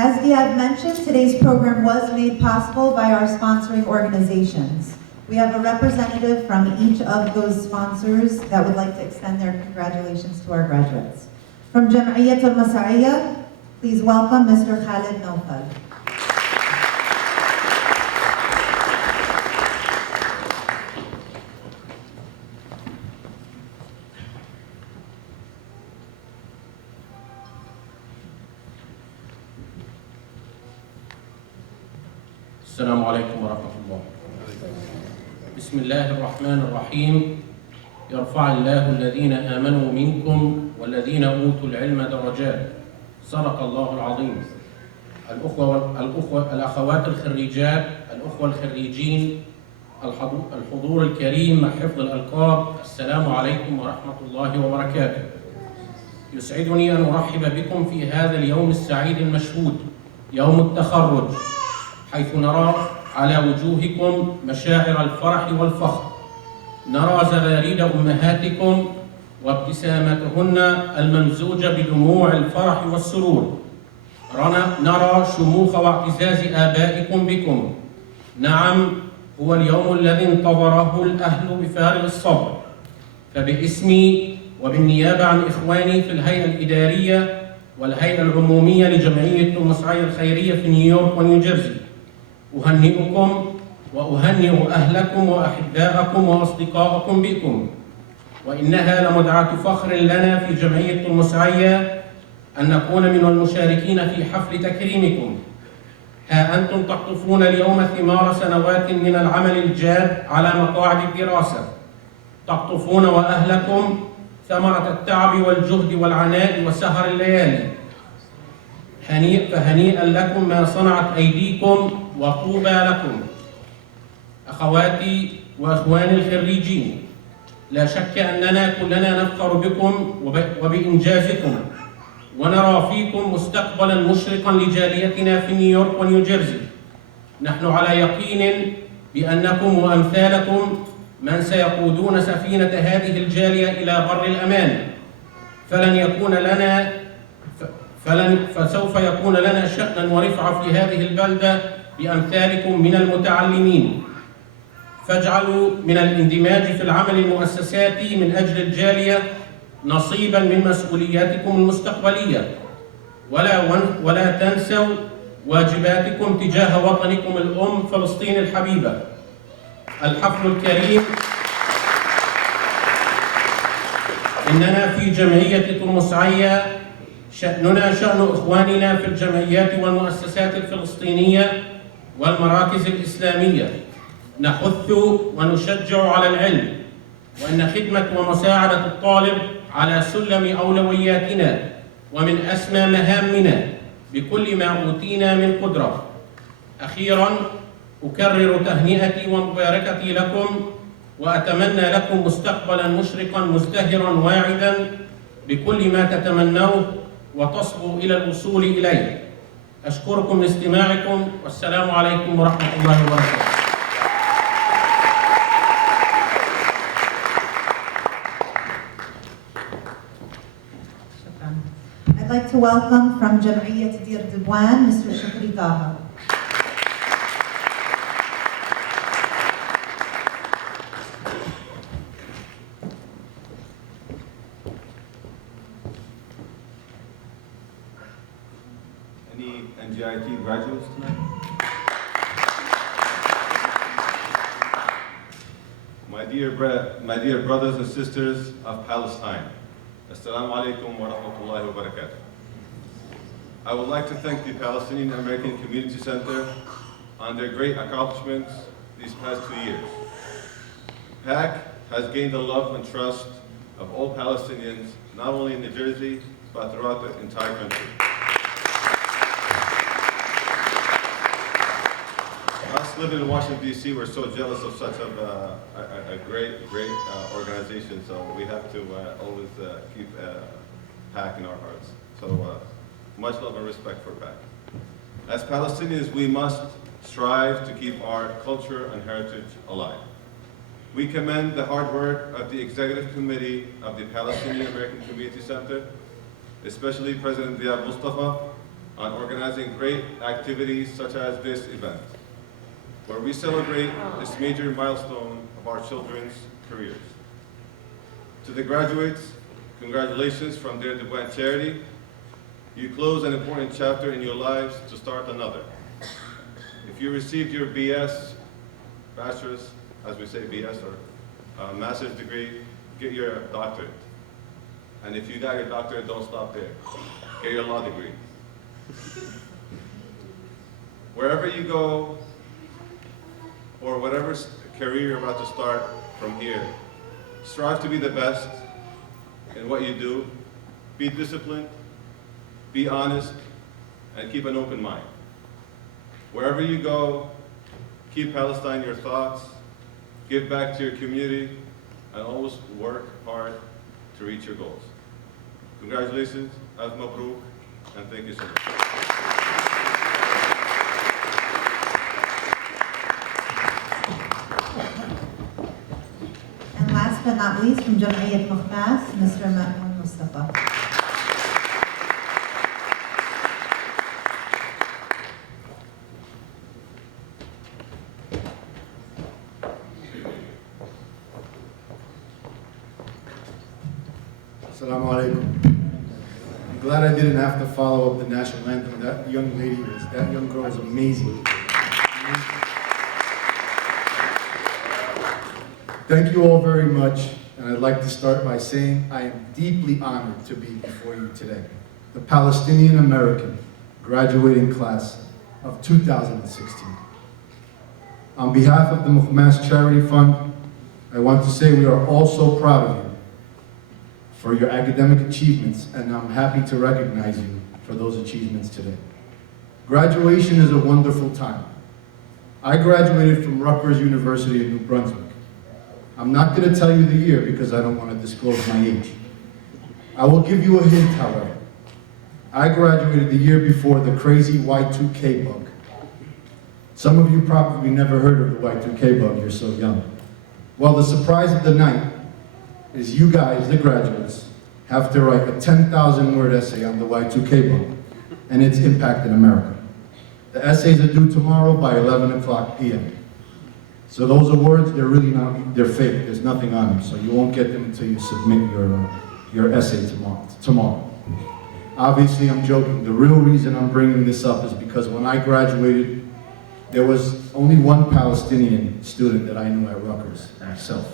As Diab mentioned, today's program was made possible by our sponsoring organizations. We have a representative from each of those sponsors that would like to extend their congratulations to our graduates. From Jam'iyyat al-Masa'iyya, please welcome Mr. Khalid Naufal. السلام عليكم ورحمة الله. بسم الله الرحمن الرحيم. يرفع الله الذين آمنوا منكم والذين أوتوا العلم درجات. صدق الله العظيم. الأخوات الخريجات، الأخوة الخريجين، الحضور الكريم مع حفظ الألقاب، السلام عليكم ورحمة الله وبركاته. يسعدني أن أرحب بكم في هذا اليوم السعيد المشهود، يوم التخرج، حيث نرى على وجوهكم مشاعر الفرح والفخر. نرى زغاريد أمهاتكم وابتسامتهن الممزوجة بدموع الفرح والسرور. نرى شموخ واعتزاز آبائكم بكم. نعم، هو اليوم الذي انتظره الأهل بفارغ الصبر. فباسمي وبالنيابة عن إخواني في الهيئة الإدارية والهيئة العمومية لجمعية المسعية الخيرية في نيويورك ونيوجيرسي، أهنئكم وأهنئ أهلكم وأحباءكم وأصدقائكم بكم. وإنها لمدعاة فخر لنا في جمعية المسعية أن نكون من المشاركين في حفل تكريمكم. ها أنتم تقطفون اليوم ثمار سنوات من العمل الجاد على مقاعد الدراسة. تقطفون وأهلكم ثمرة التعب والجهد والعناء وسهر الليالي. فهنيئا لكم ما صنعت أيديكم وطوبى لكم. أخواتي وأخواني الخريجين، لا شك أننا كلنا نفخر بكم وبإنجازكم، ونرى فيكم مستقبلا مشرقا لجاليتنا في نيويورك ونيوجيرسي. نحن على يقين بأنكم وأمثالكم من سيقودون سفينة هذه الجالية إلى بر الأمان. فسوف يكون لنا شأنا ورفعة في هذه البلدة بأمثالكم من المتعلمين. فاجعلوا من الاندماج في العمل المؤسساتي من أجل الجالية نصيبا من مسؤولياتكم المستقبلية، ولا تنسوا واجباتكم تجاه وطنكم الأم فلسطين الحبيبة. الحفل الكريم، إننا في جمعية المسعية شأننا شأن إخواننا في الجمعيات والمؤسسات الفلسطينية والمراكز الإسلامية. نحث ونشجع على العلم، وأن خدمة ومساعدة الطالب على سلم أولوياتنا ومن أسمى مهامنا بكل ما أوتينا من قدرة. أخيراً، أكرر تهنئتي ومباركتي لكم، وأتمنى لكم مستقبلاً مشرقاً مزدهراً واعداً بكل ما تتمنوه وتصبوا إلى الوصول إليه. أشكركم لاستماعكم، والسلام عليكم ورحمة الله وبركاته. I'd like to welcome from Jam'iyyat Dir Dibwan, Mr. Shukri Taha. Any NGIT graduates tonight? My dear brothers and sisters of Palestine, Assalamu alaikum wa rahmatullahi wa barakatuh. I would like to thank the Palestinian American Community Center on their great accomplishments these past 2 years. PAC has gained the love and trust of all Palestinians, not only in New Jersey, but throughout the entire country. Us living in Washington, D.C., we're so jealous of such a great organization, so we have to always keep PAC in our hearts. So much love and respect for PAC. As Palestinians, we must strive to keep our culture and heritage alive. We commend the hard work of the Executive Committee of the Palestinian American Community Center, especially President Diab Mustafa, on organizing great activities such as this event, where we celebrate this major milestone of our children's careers. To the graduates, congratulations from Deir Debuan Charity. You close an important chapter in your lives to start another. If you received your BS, bachelor's, as we say BS, or master's degree, get your doctorate. And if you got your doctorate, don't stop there. Get your law degree. Wherever you go, or whatever career you're about to start from here, strive to be the best in what you do. Be disciplined, be honest, and keep an open mind. Wherever you go, keep Palestine your thoughts, give back to your community, and always work hard to reach your goals. Congratulations, Alf Mabruk, and thank you so much. And last but not least, from Jam'iyyat Mukhmas, Mr. Ma'mun Mustafa. Assalamu alaikum. I'm glad I didn't have to follow up the national anthem. That young girl was amazing. Thank you all very much, and I'd like to start by saying I am deeply honored to be before you today, the Palestinian American graduating class of 2016. On behalf of the Mukhmas Charity Fund, I want to say we are all so proud of you for your academic achievements, and I'm happy to recognize you for those achievements today. Graduation is a wonderful time. I graduated from Rutgers University in New Brunswick. I'm not going to tell you the year because I don't want to disclose my age. I will give you a hint, however. I graduated the year before the crazy Y2K bug. Some of you probably never heard of the Y2K bug, you're so young. Well, the surprise of the night is you guys, the graduates, have to write a 10,000-word essay on the Y2K bug and its impact in America. The essays are due tomorrow by 11 o'clock p.m. So those are words, they're really not, they're fake, there's nothing on them, so you won't get them until you submit your essay tomorrow. Obviously, I'm joking. The real reason I'm bringing this up is because when I graduated, there was only one Palestinian student that I knew at Rutgers, myself.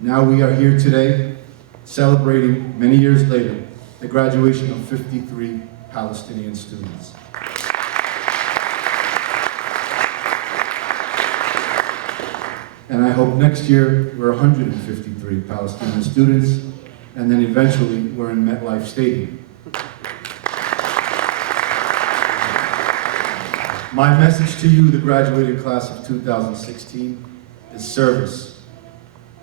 Now we are here today, celebrating, many years later, the graduation of 53 Palestinian students. And I hope next year we're 153 Palestinian students, and then eventually we're in MetLife Stadium. My message to you, the graduating class of 2016, is service.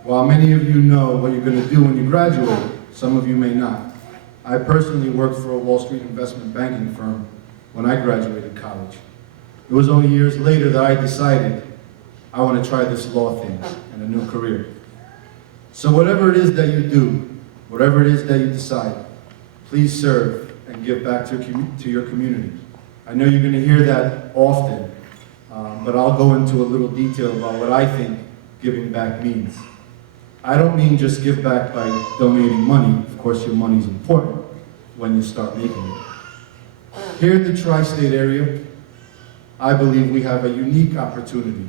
While many of you know what you're going to do when you graduate, some of you may not. I personally worked for a Wall Street investment banking firm when I graduated college. It was only years later that I decided I want to try this law thing and a new career. So whatever it is that you do, whatever it is that you decide, please serve and give back to your community. I know you're going to hear that often, but I'll go into a little detail about what I think giving back means. I don't mean just give back by donating money. Of course, your money is important when you start making it. Here in the tri-state area, I believe we have a unique opportunity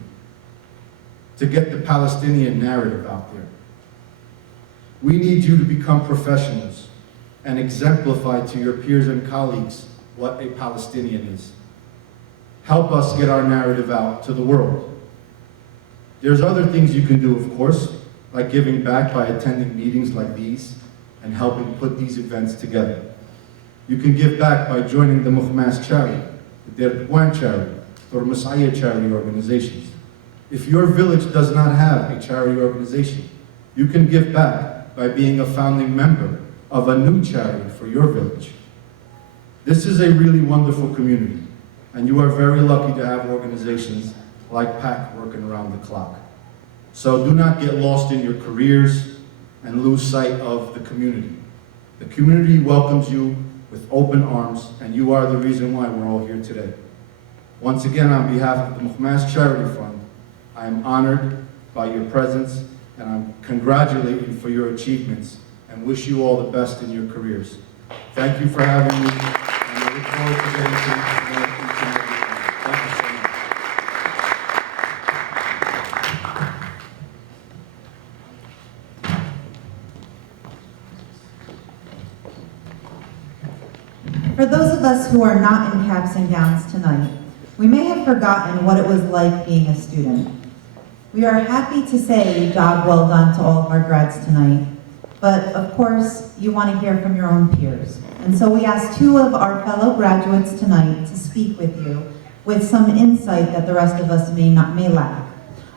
to get the Palestinian narrative out there. We need you to become professionals and exemplify to your peers and colleagues what a Palestinian is. Help us get our narrative out to the world. There's other things you can do, of course, like giving back by attending meetings like these and helping put these events together. You can give back by joining the Mukhmas Charity, the Deir Debuan Charity, or Messiah charity organizations. If your village does not have a charity organization, you can give back by being a founding member of a new charity for your village. This is a really wonderful community, and you are very lucky to have organizations like PAC working around the clock. So do not get lost in your careers and lose sight of the community. The community welcomes you with open arms, and you are the reason why we're all here today. Once again, on behalf of the Mukhmas Charity Fund, I am honored by your presence, and I congratulate you for your achievements and wish you all the best in your careers. Thank you for having me, and I look forward to getting to know each and every one. Thank you so much. For those of us who are not in caps and gowns tonight, we may have forgotten what it was like being a student. We are happy to say job well done to all of our grads tonight, but of course, you want to hear from your own peers. And so we asked two of our fellow graduates tonight to speak with you with some insight that the rest of us may lack.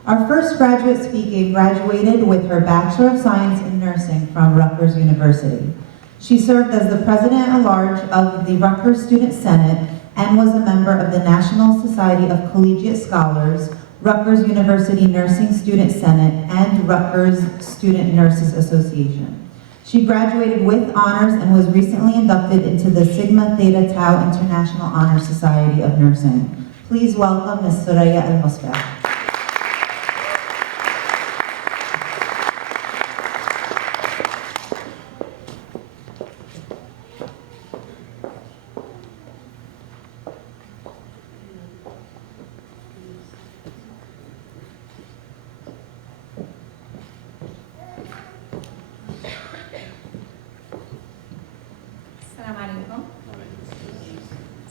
Our first graduate speaker graduated with her Bachelor of Science in Nursing from Rutgers University. She served as the President-at-Large of the Rutgers Student Senate and was a member of the National Society of Collegiate Scholars, Rutgers University Nursing Student Senate, and Rutgers Student Nurses Association. She graduated with honors and was recently inducted into the Sigma Theta Tau International Honor Society of Nursing. Please welcome Ms. Soraya Al-Musbah.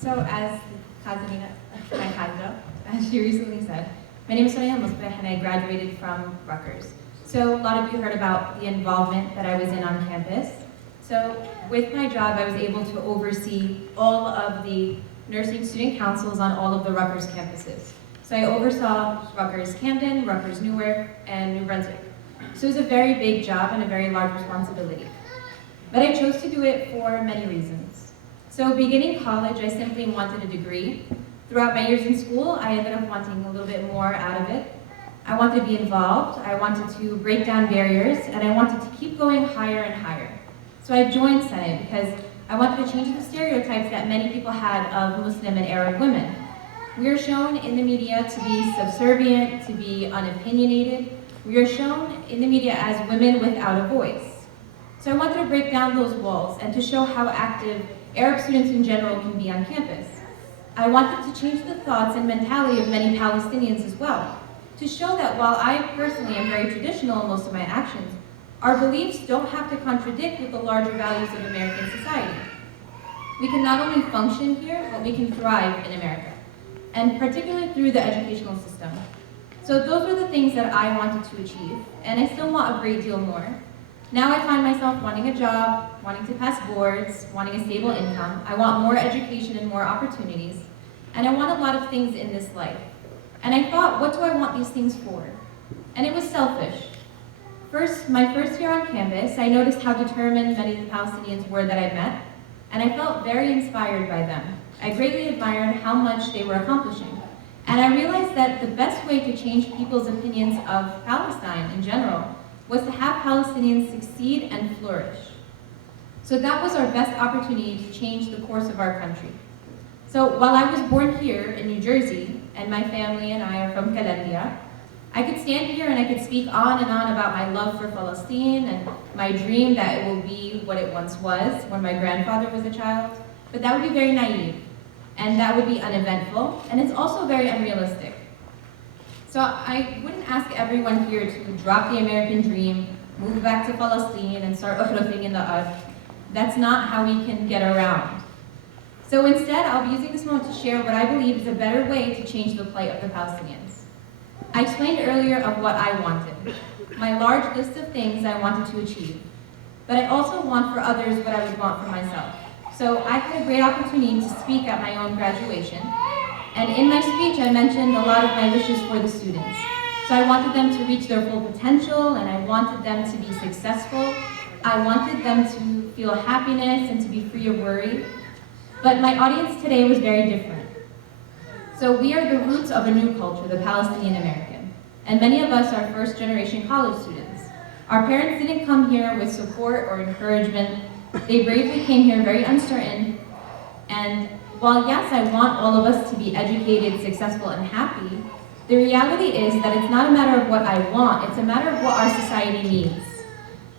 So as Kazamina, my Hajra, as she recently said, my name is Soraya Al-Musbah and I graduated from Rutgers. So a lot of you heard about the involvement that I was in on campus. So with my job, I was able to oversee all of the nursing student councils on all of the Rutgers campuses. So I oversaw Rutgers Camden, Rutgers Newark, and New Brunswick. So it was a very big job and a very large responsibility. But I chose to do it for many reasons. So beginning college, I simply wanted a degree. Throughout my years in school, I ended up wanting a little bit more out of it. I wanted to be involved, I wanted to break down barriers, and I wanted to keep going higher and higher. So I joined Senate because I wanted to change the stereotypes that many people had of Muslim and Arab women. We are shown in the media to be subservient, to be unopinionated. We are shown in the media as women without a voice. So I wanted to break down those walls and to show how active Arab students in general can be on campus. I wanted to change the thoughts and mentality of many Palestinians as well, to show that while I personally am very traditional in most of my actions, our beliefs don't have to contradict with the larger values of American society. We can not only function here, but we can thrive in America, and particularly through the educational system. So those were the things that I wanted to achieve, and I still want a great deal more. Now I find myself wanting a job, wanting to pass boards, wanting a stable income. I want more education and more opportunities. And I want a lot of things in this life. And I thought, what do I want these things for? And it was selfish. First, my first year on campus, I noticed how determined many of the Palestinians were that I met, and I felt very inspired by them. I greatly admired how much they were accomplishing. And I realized that the best way to change people's opinions of Palestine in general was to have Palestinians succeed and flourish. So that was our best opportunity to change the course of our country. So while I was born here in New Jersey, and my family and I are from Colombia, I could stand here and I could speak on and on about my love for Palestine and my dream that it will be what it once was when my grandfather was a child, but that would be very naive, and that would be uneventful, and it's also very unrealistic. So I wouldn't ask everyone here to drop the American dream, move back to Palestine, and start uhrufing in the earth. That's not how we can get around. So instead, I'll be using this moment to share what I believe is a better way to change the plight of the Palestinians. I explained earlier of what I wanted, my large list of things I wanted to achieve. But I also want for others what I would want for myself. So I had a great opportunity to speak at my own graduation. And in my speech, I mentioned a lot of my wishes for the students. So I wanted them to reach their full potential, and I wanted them to be successful. I wanted them to feel happiness and to be free of worry. But my audience today was very different. So we are the roots of a new culture, the Palestinian American. And many of us are first-generation college students. Our parents didn't come here with support or encouragement. They bravely came here very uncertain, and while yes, I want all of us to be educated, successful, and happy, the reality is that it's not a matter of what I want, it's a matter of what our society needs.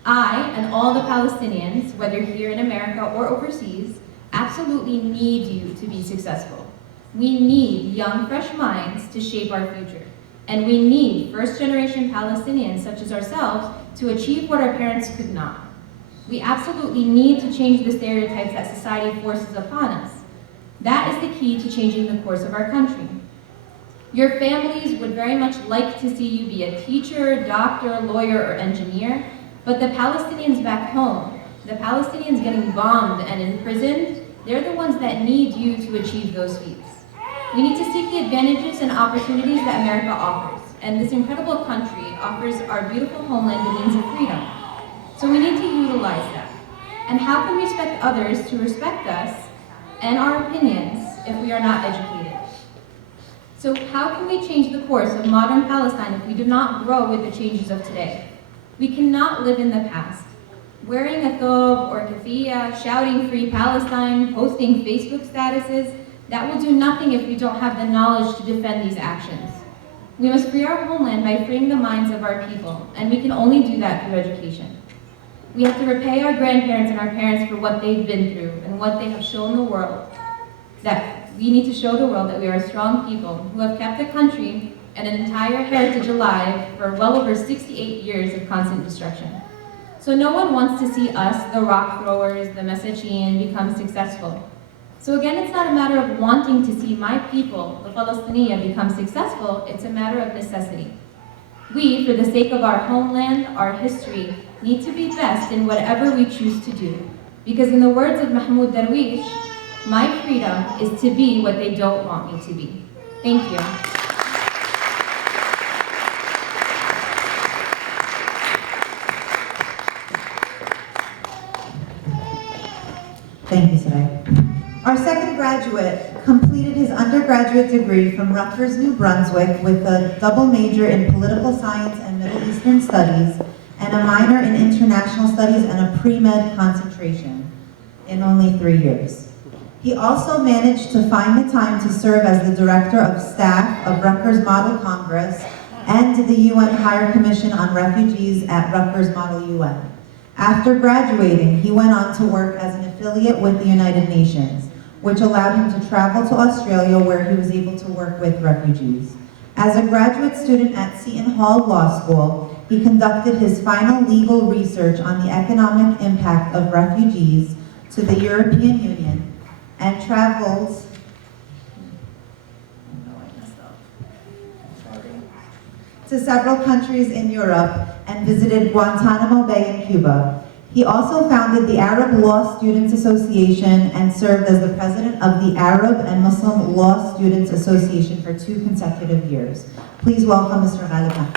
I, and all the Palestinians, whether here in America or overseas, absolutely need you to be successful. We need young, fresh minds to shape our future. And we need first-generation Palestinians, such as ourselves, to achieve what our parents could not. We absolutely need to change the stereotypes that society forces upon us. That is the key to changing the course of our country. Your families would very much like to see you be a teacher, doctor, lawyer, or engineer, but the Palestinians back home, the Palestinians getting bombed and imprisoned, they're the ones that need you to achieve those feats. We need to seek the advantages and opportunities that America offers, and this incredible country offers our beautiful homeland the means of freedom. So we need to utilize that. And how can we expect others to respect us and our opinions if we are not educated? So how can we change the course of modern Palestine if we do not grow with the changes of today? We cannot live in the past. Wearing a thobe or keffiyeh, shouting Free Palestine, posting Facebook statuses, that will do nothing if we don't have the knowledge to defend these actions. We must free our homeland by freeing the minds of our people, and we can only do that through education. We have to repay our grandparents and our parents for what they've been through and what they have shown the world. That we need to show the world that we are strong people who have kept the country and an entire heritage alive for well over 68 years of constant destruction. So no one wants to see us, the rock throwers, the Messachian, become successful. So again, it's not a matter of wanting to see my people, the Palestinians, become successful, it's a matter of necessity. We, for the sake of our homeland, our history, need to be best in whatever we choose to do. Because in the words of Mahmoud Darwish, my freedom is to be what they don't want me to be. Thank you. Thank you, Sarai. Our second graduate completed his undergraduate degree from Rutgers, New Brunswick with a double major in political science and Middle Eastern studies and a minor in international studies and a pre-med concentration in only 3 years. He also managed to find the time to serve as the Director of Staff of Rutgers Model Congress and the UN Higher Commission on Refugees at Rutgers Model UN. After graduating, he went on to work as an affiliate with the United Nations, which allowed him to travel to Australia where he was able to work with refugees. As a graduate student at Seton Hall Law School, he conducted his final legal research on the economic impact of refugees to the European Union and traveled to several countries in Europe and visited Guantanamo Bay in Cuba. He also founded the Arab Law Students Association and served as the president of the Arab and Muslim Law Students Association for 2 consecutive years. Please welcome Mr. Ghalib Mahmoud.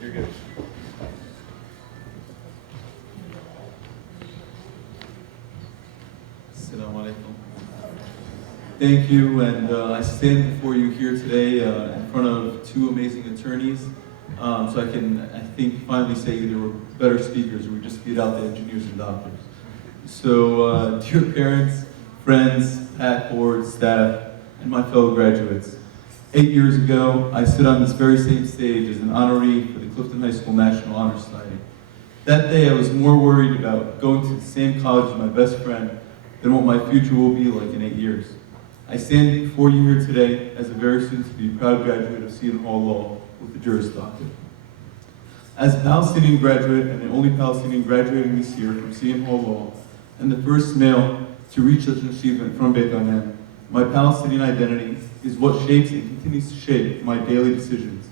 You're good. Assalamu alaikum. Thank you, and I stand before you here today in front of 2 amazing attorneys, so I can, I think, finally say either we're better speakers or we just beat out the engineers and doctors. So, dear parents, friends, PAC board, staff, and my fellow graduates, 8 years ago, I stood on this very same stage as an honoree for the Clifton High School National Honor Society. That day, I was more worried about going to the same college as my best friend than what my future will be like in 8 years. I stand before you here today as a very soon-to-be proud graduate of Seton Hall Law with a Juris Doctorate. As a Palestinian graduate and the only Palestinian graduating this year from Seton Hall Law, and the first male to reach such an achievement from Beit Hanoun, my Palestinian identity is what shapes and continues to shape my daily decisions.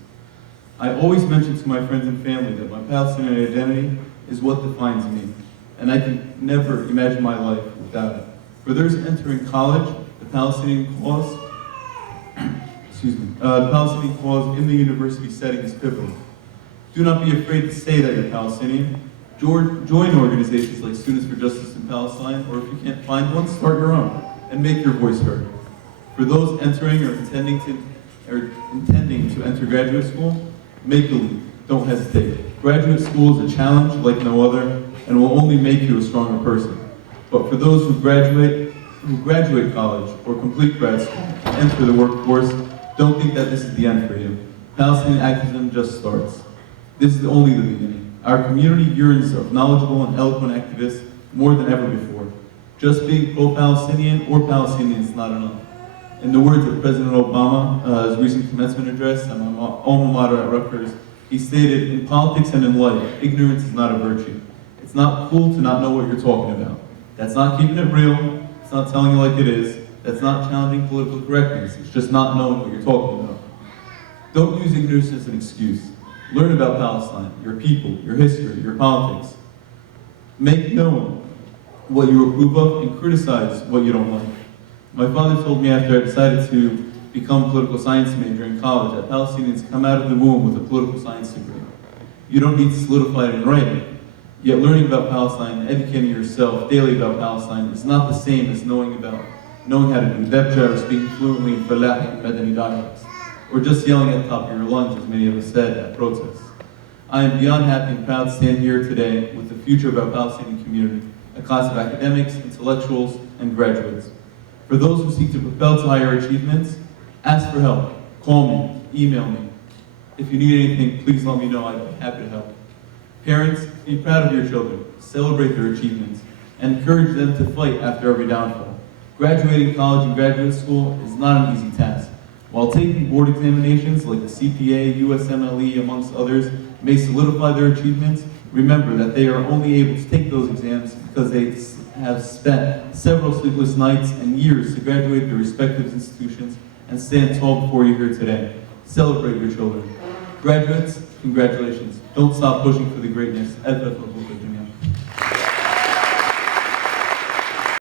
I always mention to my friends and family that my Palestinian identity is what defines me, and I can never imagine my life without it. For those entering college, the Palestinian cause, the Palestinian cause in the university setting is pivotal. Do not be afraid to say that you're Palestinian. Join organizations like Students for Justice in Palestine, or if you can't find one, start your own and make your voice heard. For those entering or intending to enter graduate school, make the leap. Don't hesitate. Graduate school is a challenge like no other and will only make you a stronger person. But for those who graduate college or complete grad school and enter the workforce, don't think that this is the end for you. Palestinian activism just starts. This is only the beginning. Our community yearns of knowledgeable and eloquent activists more than ever before. Just being pro-Palestinian or Palestinian is not enough. In the words of President Obama, his recent commencement address at my alma mater at Rutgers, he stated, "In politics and in life, ignorance is not a virtue. It's not cool to not know what you're talking about. That's not keeping it real. It's not telling you like it is. That's not challenging political correctness. It's just not knowing what you're talking about." Don't use ignorance as an excuse. Learn about Palestine, your people, your history, your politics. Make known what you approve of and criticize what you don't like. My father told me after I decided to become a political science major in college that Palestinians come out of the womb with a political science degree. You don't need to solidify it in writing. Yet learning about Palestine and educating yourself daily about Palestine is not the same as knowing how to do Debja or speaking fluently in Falahi and Madani dialects, or just yelling at the top of your lungs, as many of us said at protests. I am beyond happy and proud to stand here today with the future of our Palestinian community, a class of academics, intellectuals, and graduates. For those who seek to propel to higher achievements, ask for help. Call me, email me. If you need anything, please let me know. I'd be happy to help. Parents, be proud of your children, celebrate their achievements, and encourage them to fight after every downfall. Graduating college and graduate school is not an easy task. While taking board examinations like the CPA, USMLE, amongst others, may solidify their achievements, remember that they are only able to take those exams because they have spent several sleepless nights and years to graduate their respective institutions and stand tall before you here today. Celebrate your children. Graduates, congratulations. Don't stop pushing for the greatness.